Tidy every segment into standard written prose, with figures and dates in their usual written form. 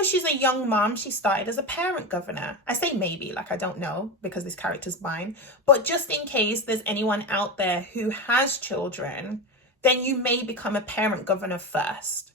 because she's a young mom, she started as a parent governor. I say maybe, like I don't know, because this character's mine. But just in case there's anyone out there who has children, then you may become a parent governor first.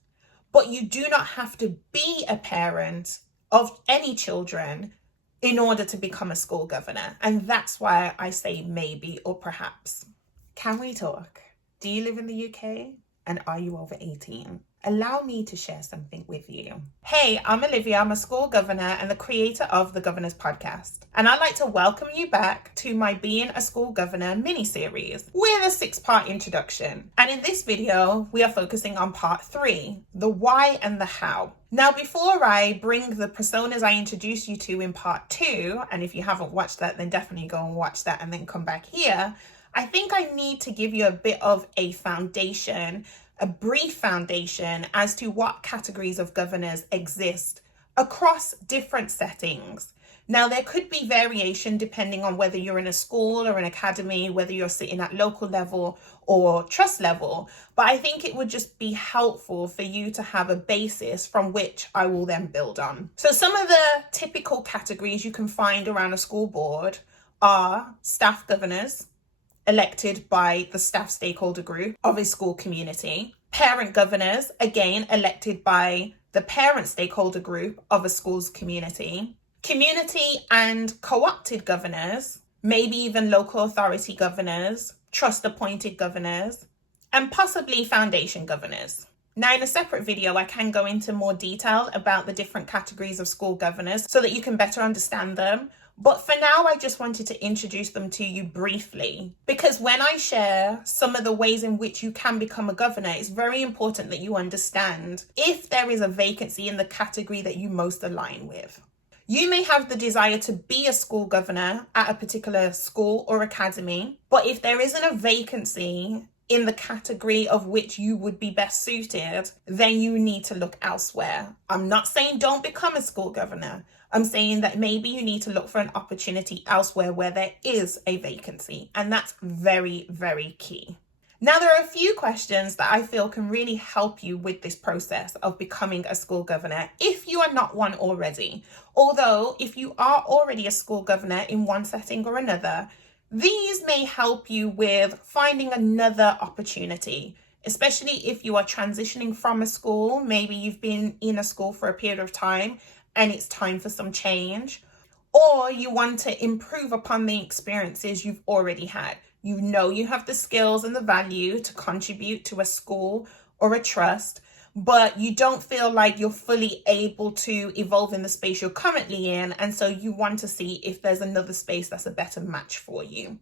But you do not have to be a parent of any children in order to become a school governor. And that's why I say maybe or perhaps. Can we talk? Do you live in the UK? And are you over 18? Allow me to share something with you. Hey, I'm Olivia. I'm a school governor and the creator of the Governors Podcast. And I'd like to welcome you back to my Being a School Governor mini-series with a 6-part introduction. And in this video, we are focusing on part 3, the why and the how. Now, before I bring the personas I introduced you to in part 2, and if you haven't watched that, then definitely go and watch that and then come back here, I think I need to give you a bit of a foundation, a brief foundation as to what categories of governors exist across different settings. Now, there could be variation depending on whether you're in a school or an academy, whether you're sitting at local level or trust level, but I think it would just be helpful for you to have a basis from which I will then build on. So some of the typical categories you can find around a school board are staff governors, elected by the staff stakeholder group of a school community. Parent governors, again, elected by the parent stakeholder group of a school's community. Community and co-opted governors, maybe even local authority governors, trust appointed governors, and possibly foundation governors. Now, in a separate video, I can go into more detail about the different categories of school governors so that you can better understand them. But for now, I just wanted to introduce them to you briefly, because when I share some of the ways in which you can become a governor, it's very important that you understand if there is a vacancy in the category that you most align with. You may have the desire to be a school governor at a particular school or academy, but if there isn't a vacancy in the category of which you would be best suited, then you need to look elsewhere. I'm not saying don't become a school governor. I'm saying that maybe you need to look for an opportunity elsewhere where there is a vacancy, and that's very, very key. Now, there are a few questions that I feel can really help you with this process of becoming a school governor if you are not one already. Although, if you are already a school governor in one setting or another, these may help you with finding another opportunity, especially if you are transitioning from a school. Maybe you've been in a school for a period of time and it's time for some change, or you want to improve upon the experiences you've already had. You know you have the skills and the value to contribute to a school or a trust, but you don't feel like you're fully able to evolve in the space you're currently in, and so you want to see if there's another space that's a better match for you.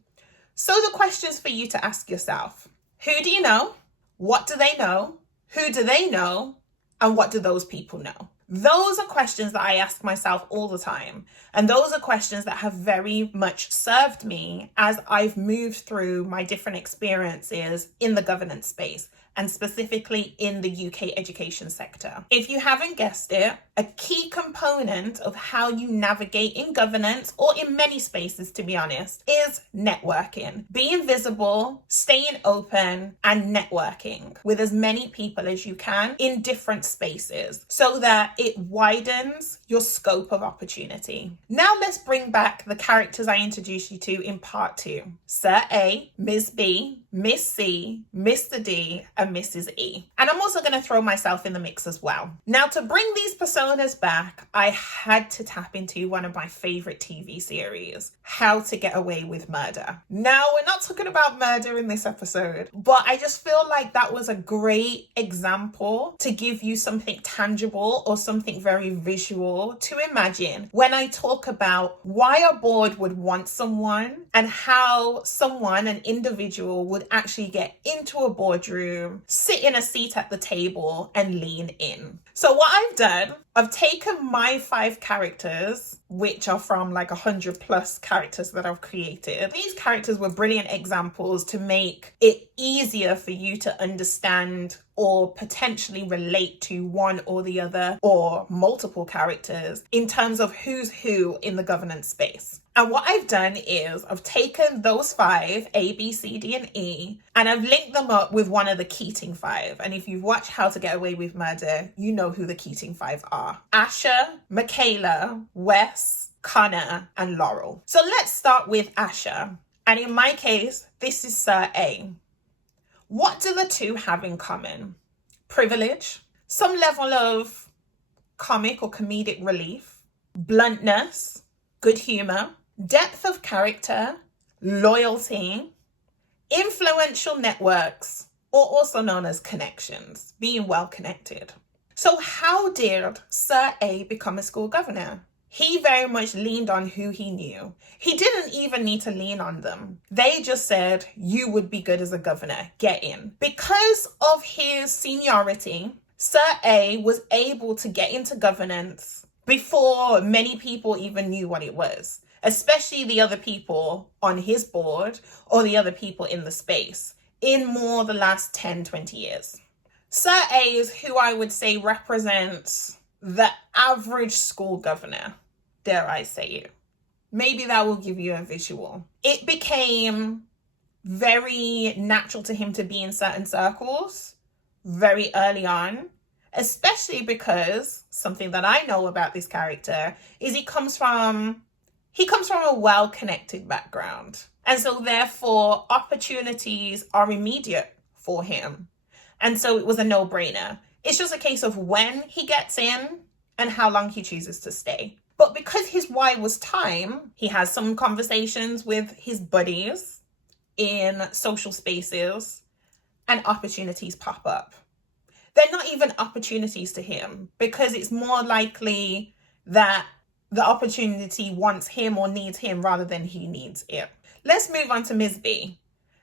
So the questions for you to ask yourself: who do you know? What do they know? Who do they know? And what do those people know? Those are questions that I ask myself all the time. And those are questions that have very much served me as I've moved through my different experiences in the governance space, and specifically in the UK education sector. If you haven't guessed it, a key component of how you navigate in governance, or in many spaces to be honest, is networking. Being visible, staying open, and networking with as many people as you can in different spaces so that it widens your scope of opportunity. Now let's bring back the characters I introduced you to in part 2. Sir A, Ms. B, Miss C, Mr. D, and Mrs. E. And I'm also going to throw myself in the mix as well. Now, to bring these personas back, I had to tap into one of my favorite TV series, How to Get Away with Murder. Now, we're not talking about murder in this episode, but I just feel like that was a great example to give you something tangible or something very visual to imagine when I talk about why a board would want someone and how someone, an individual, would actually get into a boardroom, sit in a seat at the table, and lean in. So what I've done, I've taken my 5 characters, which are from like 100 plus characters that I've created. These characters were brilliant examples to make it easier for you to understand or potentially relate to one or the other or multiple characters in terms of who's who in the governance space. And what I've done is I've taken those 5, A, B, C, D, and E, and I've linked them up with one of the Keating 5. And if you've watched How to Get Away with Murder, you know who the Keating 5 are. Asher, Michaela, Wes, Connor, and Laurel. So let's start with Asher. And in my case, this is Sir A. What do the two have in common? Privilege, some level of comic or comedic relief, bluntness, good humor, depth of character, loyalty, influential networks, or also known as connections, being well connected. So how did Sir A become a school governor? He very much leaned on who he knew. He didn't even need to lean on them. They just said, you would be good as a governor, get in. Because of his seniority, Sir A was able to get into governance before many people even knew what it was, especially the other people on his board or the other people in the space in more the last 10, 20 years. Sir A is who I would say represents the average school governor, dare I say it. Maybe that will give you a visual. It became very natural to him to be in certain circles very early on, especially because something that I know about this character is he comes from a well-connected background. And so therefore opportunities are immediate for him. And so it was a no-brainer. It's just a case of when he gets in and how long he chooses to stay. But because his why was time, he has some conversations with his buddies in social spaces and opportunities pop up. They're not even opportunities to him because it's more likely that the opportunity wants him or needs him rather than he needs it. Let's move on to Ms. B.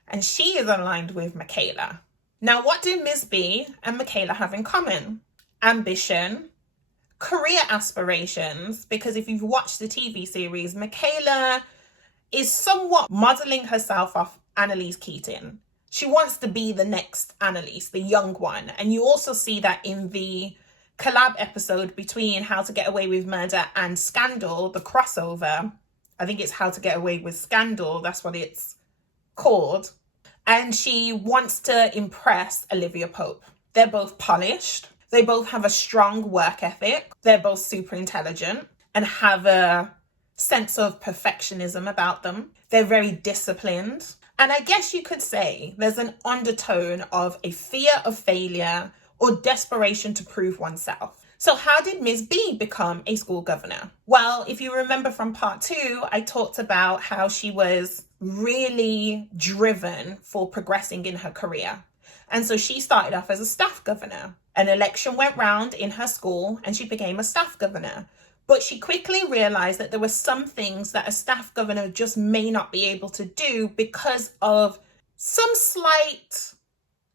And she is aligned with Michaela. Now, what do Ms. B and Michaela have in common? Ambition, career aspirations, because if you've watched the TV series, Michaela is somewhat modeling herself off Annalise Keating. She wants to be the next Annalise, the young one. And you also see that in the collab episode between How to Get Away with Murder and Scandal, the crossover. I think it's How to Get Away with Scandal. That's what it's called. And she wants to impress Olivia Pope. They're both polished. They both have a strong work ethic. They're both super intelligent and have a sense of perfectionism about them. They're very disciplined. And I guess you could say there's an undertone of a fear of failure or desperation to prove oneself. So how did Ms. B become a school governor? Well, if you remember from part 2, I talked about how she was really driven for progressing in her career. And so she started off as a staff governor. An election went round in her school and she became a staff governor. But she quickly realized that there were some things that a staff governor just may not be able to do because of some slight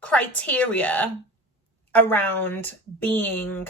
criteria around being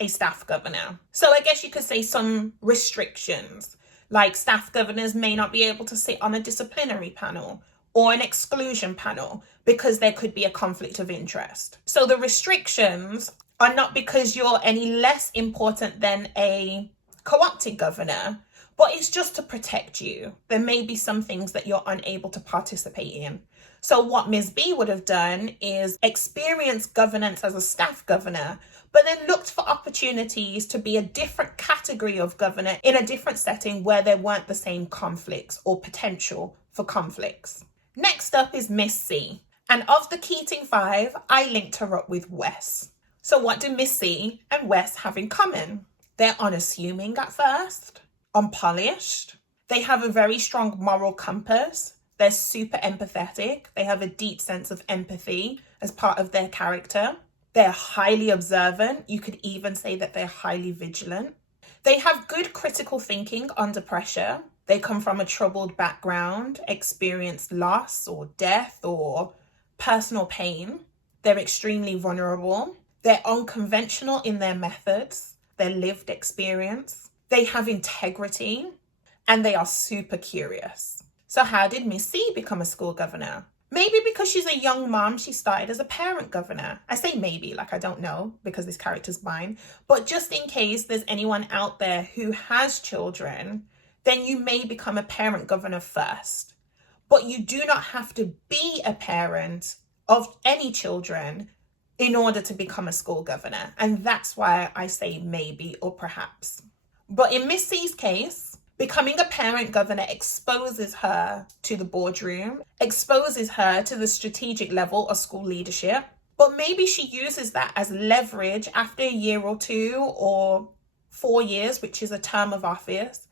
a staff governor. So I guess you could say some restrictions, like staff governors may not be able to sit on a disciplinary panel or an exclusion panel because there could be a conflict of interest. So the restrictions are not because you're any less important than a co-opted governor, but it's just to protect you. There may be some things that you're unable to participate in. So what Ms. B would have done is experience governance as a staff governor, but then looked for opportunities to be a different category of governor in a different setting where there weren't the same conflicts or potential for conflicts. Next up is Miss C. And of the Keating 5, I linked her up with Wes. So what do Miss C and Wes have in common? They're unassuming at first, unpolished. They have a very strong moral compass. They're super empathetic. They have a deep sense of empathy as part of their character. They're highly observant. You could even say that they're highly vigilant. They have good critical thinking under pressure. They come from a troubled background, experienced loss or death or personal pain. They're extremely vulnerable. They're unconventional in their methods, their lived experience. They have integrity and they are super curious. So how did Miss C become a school governor? Maybe because she's a young mom, she started as a parent governor. I say maybe, like I don't know, because this character's mine. But just in case there's anyone out there who has children, then you may become a parent governor first. But you do not have to be a parent of any children in order to become a school governor. And that's why I say maybe or perhaps. But in Miss C's case, becoming a parent governor exposes her to the boardroom, exposes her to the strategic level of school leadership. But maybe she uses that as leverage after a year or two or 4 years, which is a term of office,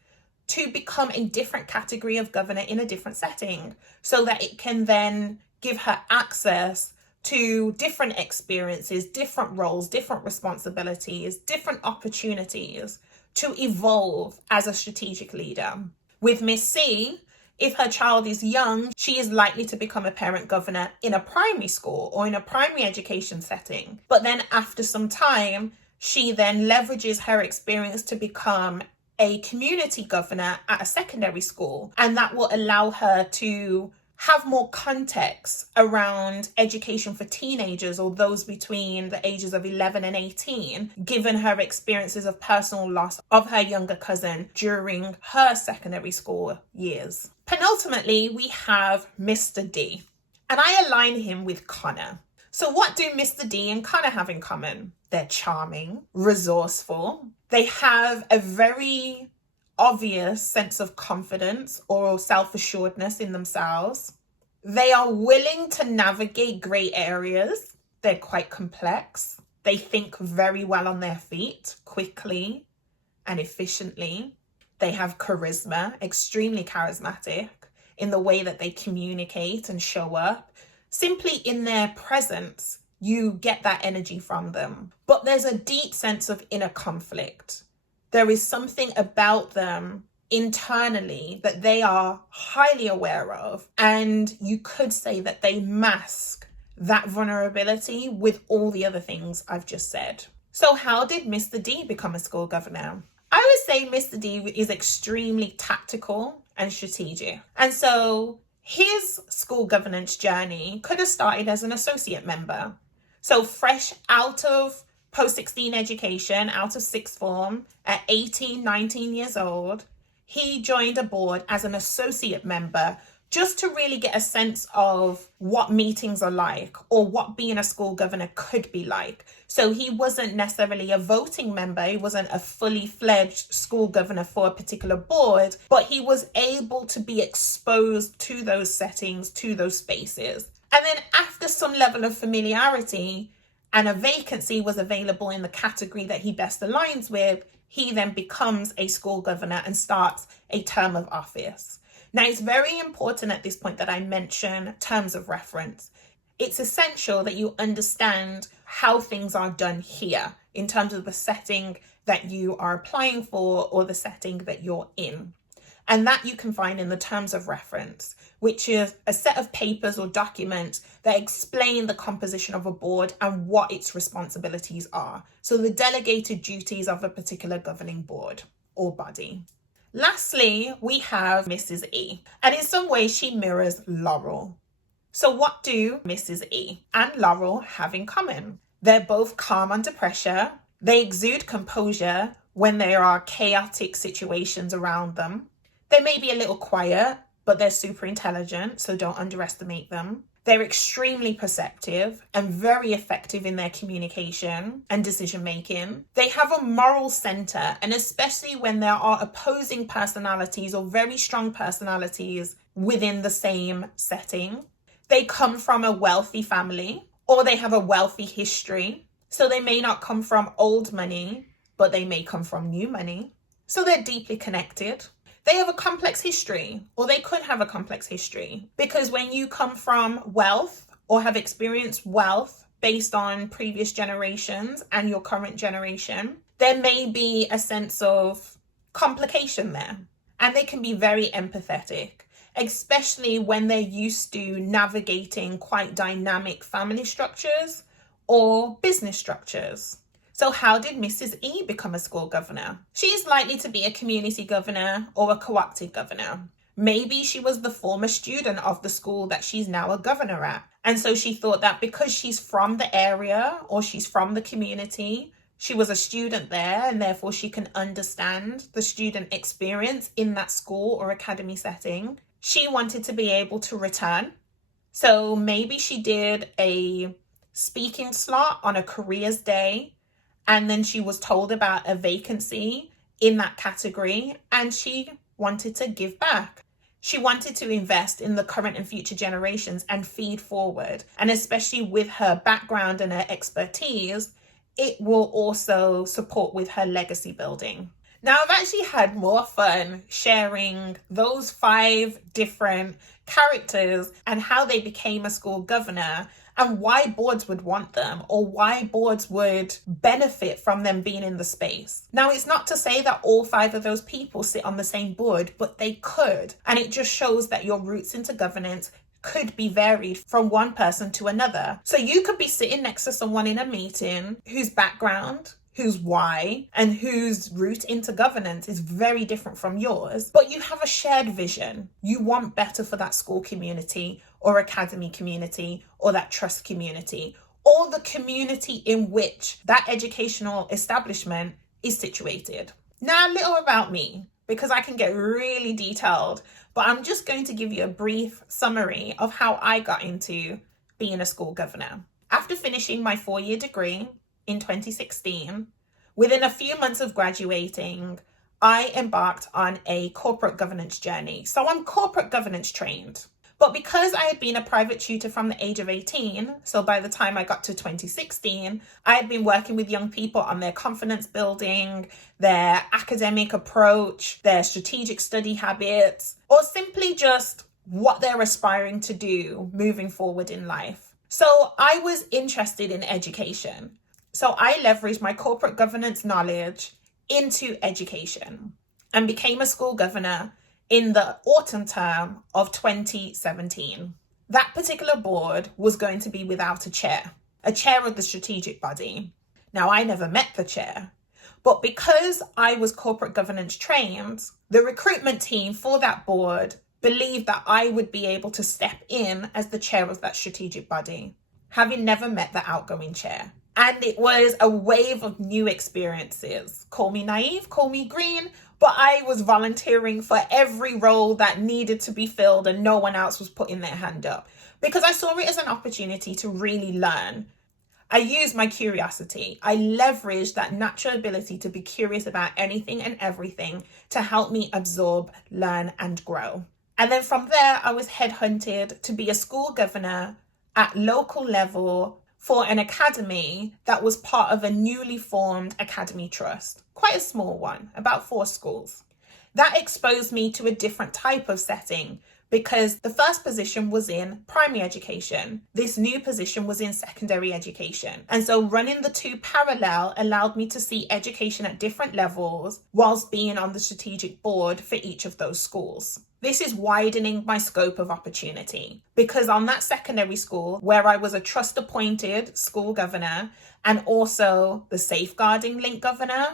to become a different category of governor in a different setting, so that it can then give her access to different experiences, different roles, different responsibilities, different opportunities to evolve as a strategic leader. With Miss C, if her child is young, she is likely to become a parent governor in a primary school or in a primary education setting. But then after some time, she then leverages her experience to become a community governor at a secondary school. And that will allow her to have more context around education for teenagers or those between the ages of 11 and 18, given her experiences of personal loss of her younger cousin during her secondary school years. Penultimately, we have Mr. D, and I align him with Connor. So what do Mr. D and Connor have in common? They're charming, resourceful. They have a very obvious sense of confidence or self-assuredness in themselves. They are willing to navigate grey areas. They're quite complex. They think very well on their feet, quickly and efficiently. They have charisma, extremely charismatic in the way that they communicate and show up. Simply in their presence, you get that energy from them. But there's a deep sense of inner conflict. There is something about them internally that they are highly aware of. And you could say that they mask that vulnerability with all the other things I've just said. So how did Mr. D become a school governor? I would say Mr. D is extremely tactical and strategic. And so his school governance journey could have started as an associate member. So fresh out of post-16 education, out of sixth form, at 18, 19 years old, he joined a board as an associate member just to really get a sense of what meetings are like or what being a school governor could be like. So he wasn't necessarily a voting member, he wasn't a fully fledged school governor for a particular board, but he was able to be exposed to those settings, to those spaces. And then after some level of familiarity and a vacancy was available in the category that he best aligns with, he then becomes a school governor and starts a term of office. Now, it's very important at this point that I mention terms of reference. It's essential that you understand how things are done here in terms of the setting that you are applying for or the setting that you're in. And that you can find in the terms of reference, which is a set of papers or documents that explain the composition of a board and what its responsibilities are. So the delegated duties of a particular governing board or body. Lastly, we have Mrs. E, and in some ways she mirrors Laurel. So what do Mrs. E and Laurel have in common? They're both calm under pressure. They exude composure when there are chaotic situations around them. They may be a little quiet, but they're super intelligent, so don't underestimate them. They're extremely perceptive and very effective in their communication and decision making. They have a moral center, and especially when there are opposing personalities or very strong personalities within the same setting. They come from a wealthy family or they have a wealthy history. So they may not come from old money, but they may come from new money. So they're deeply connected. They have a complex history, or they could have a complex history, because when you come from wealth or have experienced wealth based on previous generations and your current generation, there may be a sense of complication there. And they can be very empathetic, especially when they're used to navigating quite dynamic family structures or business structures. So how did Mrs. E become a school governor? She is likely to be a community governor or a co-opted governor. Maybe she was the former student of the school that she's now a governor at. And so she thought that because she's from the area or she's from the community, She was a student there, and therefore she can understand the student experience in that school or academy setting. She wanted to be able to return. So maybe she did a speaking slot on a careers day, and then she was told about a vacancy in that category, and she wanted to give back. She wanted to invest in the current and future generations and feed forward. And especially with her background and her expertise, it will also support with her legacy building. Now, I've actually had more fun sharing those 5 different characters and how they became a school governor and why boards would want them or why boards would benefit from them being in the space. Now, it's not to say that all 5 of those people sit on the same board, but they could. And it just shows that your routes into governance could be varied from one person to another. So you could be sitting next to someone in a meeting whose background, whose why, and whose route into governance is very different from yours, but you have a shared vision. You want better for that school community or academy community or that trust community or the community in which that educational establishment is situated. Now, a little about me, because I can get really detailed, but I'm just going to give you a brief summary of how I got into being a school governor. After finishing my 4-year degree in 2016, within a few months of graduating, I embarked on a corporate governance journey. So I'm corporate governance trained. But because I had been a private tutor from the age of 18, so by the time I got to 2016, I had been working with young people on their confidence building, their academic approach, their strategic study habits, or simply just what they're aspiring to do moving forward in life. So I was interested in education. So I leveraged my corporate governance knowledge into education and became a school governor in the autumn term of 2017. That particular board was going to be without a chair of the strategic body. Now, I never met the chair, but because I was corporate governance trained, the recruitment team for that board believed that I would be able to step in as the chair of that strategic body, having never met the outgoing chair. And it was a wave of new experiences. Call me naive, call me green, but I was volunteering for every role that needed to be filled and no one else was putting their hand up because I saw it as an opportunity to really learn. I used my curiosity. I leveraged that natural ability to be curious about anything and everything to help me absorb, learn, and grow. And then from there, I was headhunted to be a school governor at local level for an academy that was part of a newly formed academy trust, quite a small one, about 4 schools. That exposed me to a different type of setting because the first position was in primary education. This new position was in secondary education. And so running the 2 parallel allowed me to see education at different levels whilst being on the strategic board for each of those schools. This is widening my scope of opportunity because on that secondary school where I was a trust appointed school governor and also the safeguarding link governor,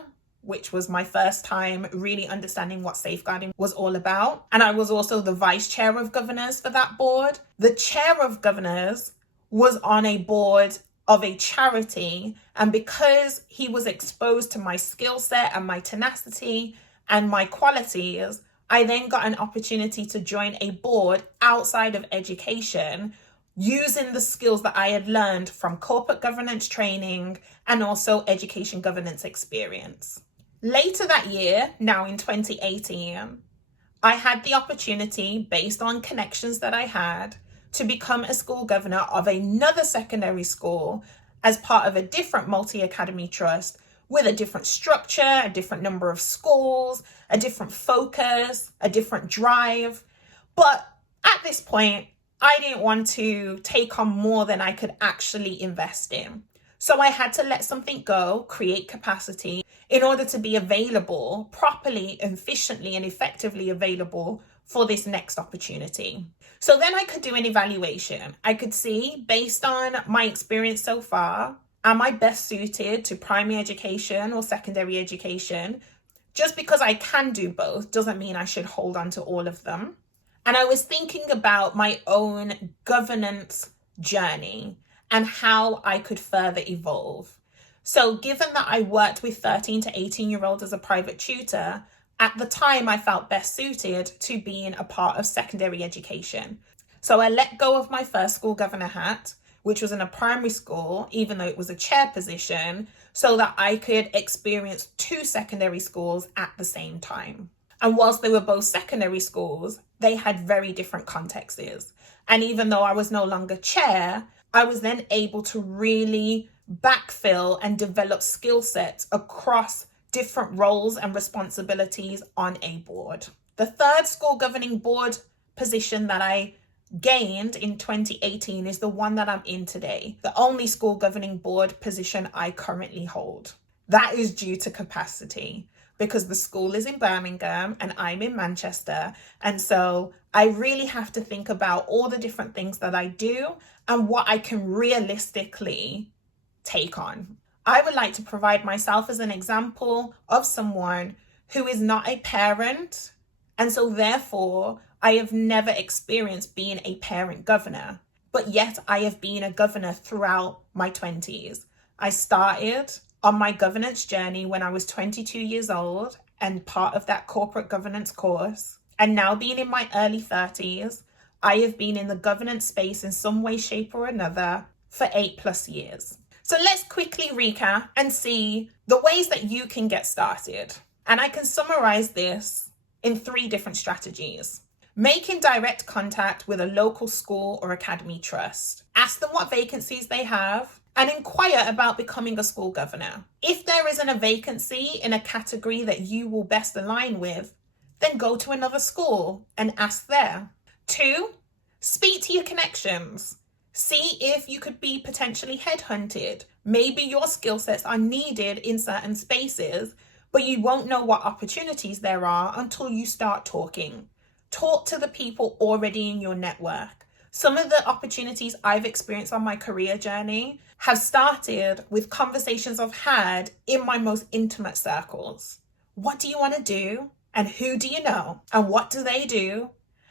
which was my first time really understanding what safeguarding was all about. And I was also the vice chair of governors for that board. The chair of governors was on a board of a charity. And because he was exposed to my skill set and my tenacity and my qualities, I then got an opportunity to join a board outside of education using the skills that I had learned from corporate governance training and also education governance experience. Later that year, now in 2018, I had the opportunity, based on connections that I had, to become a school governor of another secondary school as part of a different multi-academy trust with a different structure, a different number of schools, a different focus, a different drive. But at this point, I didn't want to take on more than I could actually invest in. So I had to let something go, create capacity in order to be available, properly, efficiently, and effectively available for this next opportunity. So then I could do an evaluation. I could see, based on my experience so far, am I best suited to primary education or secondary education? Just because I can do both doesn't mean I should hold on to all of them. And I was thinking about my own governance journey and how I could further evolve. So given that I worked with 13 to 18-year-olds as a private tutor, at the time I felt best suited to being a part of secondary education. So I let go of my first school governor hat, which was in a primary school, even though it was a chair position, so that I could experience 2 secondary schools at the same time. And whilst they were both secondary schools, they had very different contexts. And even though I was no longer chair, I was then able to really backfill and develop skill sets across different roles and responsibilities on a board. The third school governing board position that I gained in 2018 is the one that I'm in today, the only school governing board position I currently hold. That is due to capacity, because the school is in Birmingham and I'm in Manchester. And so I really have to think about all the different things that I do and what I can realistically take on. I would like to provide myself as an example of someone who is not a parent. And so therefore, I have never experienced being a parent governor, but yet I have been a governor throughout my 20s. I started on my governance journey when I was 22 years old and part of that corporate governance course. And now being in my early 30s, I have been in the governance space in some way, shape or another for 8+ years. So let's quickly recap and see the ways that you can get started. And I can summarize this in 3 different strategies. Making direct contact with a local school or academy trust. Ask them what vacancies they have and inquire about becoming a school governor. If there isn't a vacancy in a category that you will best align with, then go to another school and ask there. 2, speak to your connections. See if you could be potentially headhunted. Maybe your skill sets are needed in certain spaces, but you won't know what opportunities there are until you start talking. Talk to the people already in your network. Some of the opportunities I've experienced on my career journey have started with conversations I've had in my most intimate circles. What do you want to do? And who do you know? And what do they do?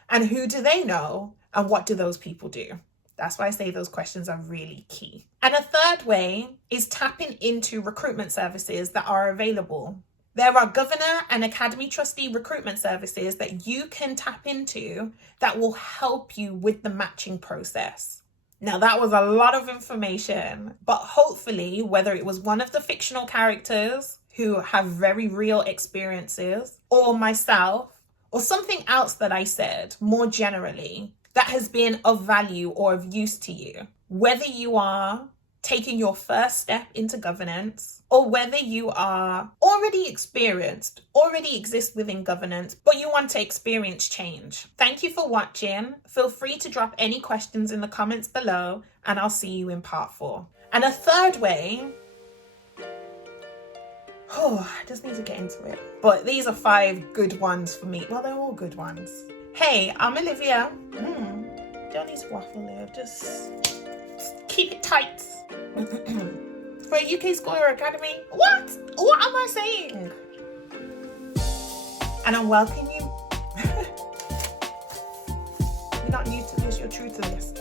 And who do they know? And what do those people do? That's why I say those questions are really key. And a third way is tapping into recruitment services that are available. There are governor and academy trustee recruitment services that you can tap into that will help you with the matching process. Now that was a lot of information, but hopefully whether it was one of the fictional characters who have very real experiences or myself or something else that I said more generally that has been of value or of use to you, whether you are taking your first step into governance or whether you are already experienced, already exist within governance, but you want to experience change. Thank you for watching. Feel free to drop any questions in the comments below and I'll see you in part 4. And a third way, I just need to get into it. But these are 5 good ones for me. Well, they're all good ones. Hey, I'm Olivia. Don't need to waffle there, just keep it tight. For a UK school or academy. What am I saying? And I welcome you. You're not new to this, you're true to this.